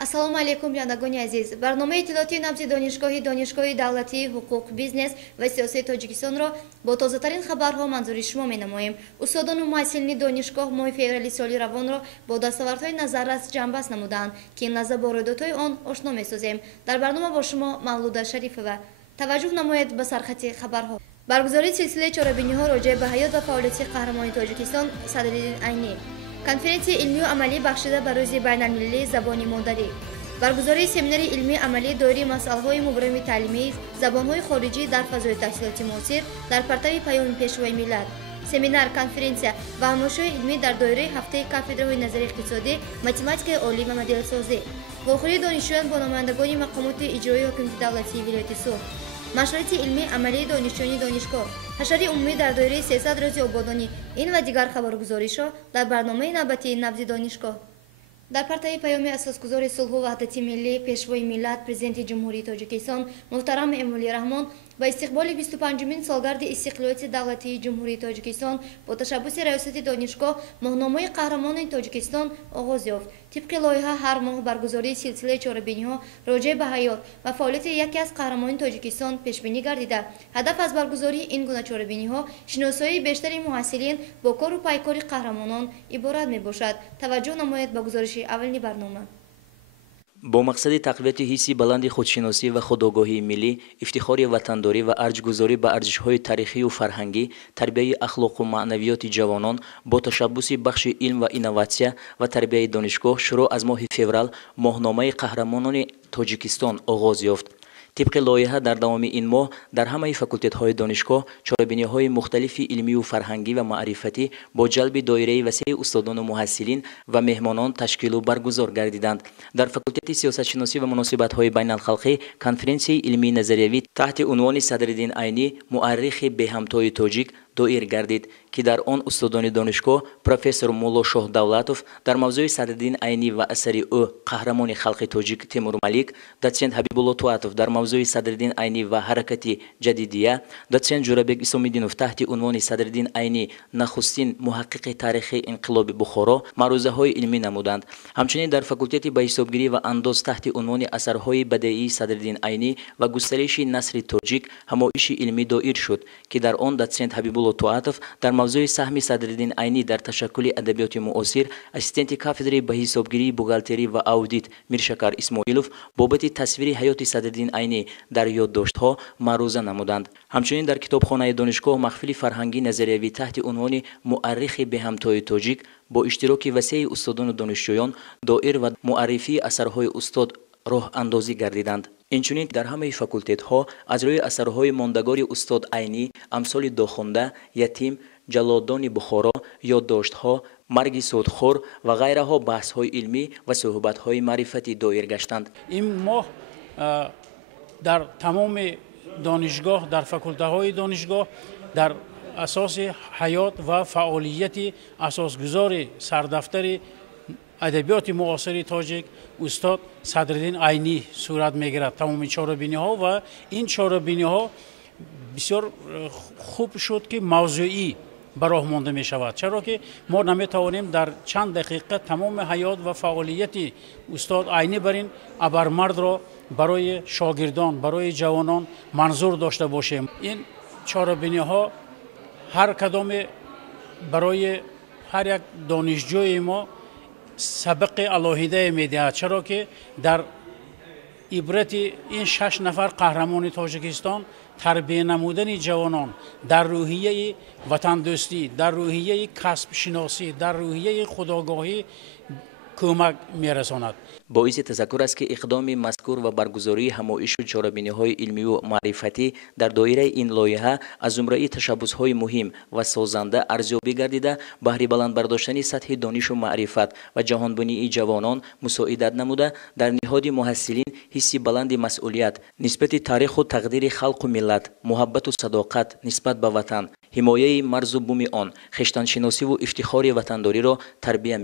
Ассалому алейкум ҷанабони азиз. Барномаи иттилоъоти набзи донишгоҳи давлатии ҳуқуқ, бизнес ва сиёсаи Тоҷикистонро бо тозатарин хабарҳо манзури шумо менамоем. Устодону муҳассилини донишгоҳ моҳи феврали соли равонро бо дастовардҳои назаррас ҷамъбаст намуданд, ки имрӯза бо рӯйдодҳои он ошно месозем. Дар барнома бо шумо Мавлуда Шарифова. Таваҷҷӯҳ намоед ба сархати хабарҳо. баргузории силсилаи чорабиниҳо роҷеъ ба ҳаёт ва фаъолияти қаҳрамони Тоҷикистон Садриддин Айнӣ. Конференсияи илмию амалӣ бахшида ба рӯзи байналмилалии забони модарӣ. баргузории семинари илмии амалӣ доираи масъалаҳои мубрами таълимӣ забонҳои хориҷӣ дар фазои таҳсилоти муосир дар партави паёми пешвои миллат. семинар, конференсия ва намоишҳои илмӣ дар доираи ҳафтаи кафедраҳои назарии иқтисодӣ, математикаи олӣ ва моделсозӣ. вохӯрии донишҷӯён бо номаяндагони мақомоти иҷроии ҳокимияти давлатии вилояти Суғд. машорити илмии амалии донишҷӯёни донишгоҳ, ҳашари умумӣ дар доираи 300 рӯзи ободонӣ. Ин ва дигар хабаргузоришҳо дар барномаи навбатии набзи донишгоҳ. дар партаи паёми асосгузори сулҳу ваҳдати миллӣ, пешвои миллат, президенти ҷумҳурии Тоҷикистон муҳтарам Эмомалӣ ба истиқболи 25-мин солгарди истиқлолияти давлатии ҷумҳурии Тоҷикистон бо ташаббуси раёсати донишгоҳ моҳномаи қаҳрамони Тоҷикистон оғоз ёфт. тибқи лоиҳа ҳар моҳ баргузории силсилаи чорабиниҳо роҷеъ ба ҳаёт ва фаъолияти яке аз қаҳрамони Тоҷикистон пешбинӣ гардида, ҳадаф аз баргузории ин гуна чорабиниҳо шиносоии бештари муҳассилин бо кору пайкори қаҳрамонон иборат мебошад. Таваҷҷӯҳ намоед ба гузориши аввалини барнома. бо мақсади тақвияти ҳисси баланди худшиносӣ ва худогоҳии миллӣ, ифтихори ватандорӣ ва арҷгузорӣ ба арзишҳои таърихию фарҳангӣ, тарбияи ахлоқу маънавиёти ҷавонон бо ташаббуси бахши илм ва инноватсия ва тарбияи донишгоҳ шурӯъ аз моҳи феврал моҳномаи қаҳрамонони Тоҷикистон оғоз ёфт. тибқи лоиҳа дар давоми ин моҳ дар ҳамаи факултетҳои донишгоҳ чорабиниҳои мухталифи илмию фарҳангӣ ва маърифатӣ бо ҷалби доираи васеъи устодону муҳассилин ва меҳмонон ташкилу баргузор гардиданд. дар факултети сиёсатшиносӣ ва муносибатҳои байналхалқӣ конференсияи илмии назариявӣ таҳти унвони Садриддин Айнӣ муаррихи беҳамтои тоҷик доир гардид, ки дар он устодони донишгоҳ профессор Мулло Шоҳдавлатов дар мавзӯи Садриддин Айнӣ ва асари ӯ қаҳрамони халқи тоҷик Тимур Малик, доцент Ҳабибулло Туатов дар мавзӯи Садриддин Айнӣ ва ҳаракати ҷадидия, доцент Ҷурабек Исомиддинов таҳти унвони Садриддин Айнӣ нахустин муҳаққиқи таърихии инқилоби Бухоро маърузаҳои илмӣ намуданд. ҳамчунин дар факултети баҳисобгирӣ ва андоз таҳти унвони асарҳои бадеии Садриддин Айнӣ ва густариши насри тоҷик ҳамоиши илмӣ доир шуд, ки дар он доцент Ҳабибулло Туатов дар мавзӯи саҳми Садриддин Айнӣ дар ташаккули адабиёти муосир, ассистенти кафедраи баҳисобгирӣ, бухгалтерӣ ва аудит Миршакар Исмоилов бобати тасвири ҳаёти Садриддин Айнӣ дар ёддоштҳо маъруза намуданд. ҳамчунин дар китобхонаи донишгоҳ маҳфили фарҳангӣ назариявӣ таҳти унвони муаррихи беҳамтои тоҷик бо иштироки васеъи устодону донишҷӯён доир ва муаррифии асарҳои устод роҳандозӣ гардиданд. инчунин дар ҳамаи факултетҳо аз рӯи асарҳои мондагори устод Айнӣ, амсоли Дохунда, Ятим, Ҷалолдони Бухоро, ёддоштҳо, марги судхӯр ва ғайраҳо баҳсҳои илмӣ ва суҳбатҳои маърифатӣ доир гаштанд. ин моҳ дар тамоми донишгоҳ, дар факултаҳои донишгоҳ дар асоси ҳаёт ва фаъолияти асосгузори сардафтари адабиёти муосири тоҷик устод Садриддин Айнӣ сурат мегирад. тамоми чорабиниҳо ва ин чорабиниҳо бисёр хуб шуд, ки мавзӯӣ ба роҳ монда мешавад, чаро ки мо наметавонем дар чанд дақиқа тамоми ҳаёт ва фаъолияти устод Айнӣ бар ин абармардро барои шогирдон, барои ҷавонон манзур дошта бошем. ин чорабиниҳо ҳар кадоме барои ҳар як донишҷӯи мо сабақи алоҳидае медиҳад, чаро ки дар ибрати ин 6 нафар қаҳрамони Тоҷикистон тарбия намудани ҷавонон дар рӯҳияи ватандӯстӣ, дар рӯҳияи касбшиносӣ, дар рӯҳияи худогоҳӣ кӯмак мерасонад. боиси тазаккур аст, ки иқдоми мазкур ва баргузории ҳамоишу чорабиниҳои илмию маърифатӣ дар доираи ин лоиҳа аз зумраи ташаббусҳои муҳим ва созанда арзёбӣ гардида, баҳри баландбардоштани сатҳи донишу маърифат ва ҷаҳонбинии ҷавонон мусоидат намуда, дар ниҳоди муҳассилин ҳисси баланди масъулият нисбати таъриху тақдири халқу миллат, муҳаббату садоқат нисбат ба ватан, ҳимояи марзу буми он, хештаншиносиву ифтихори ватандориро тарбия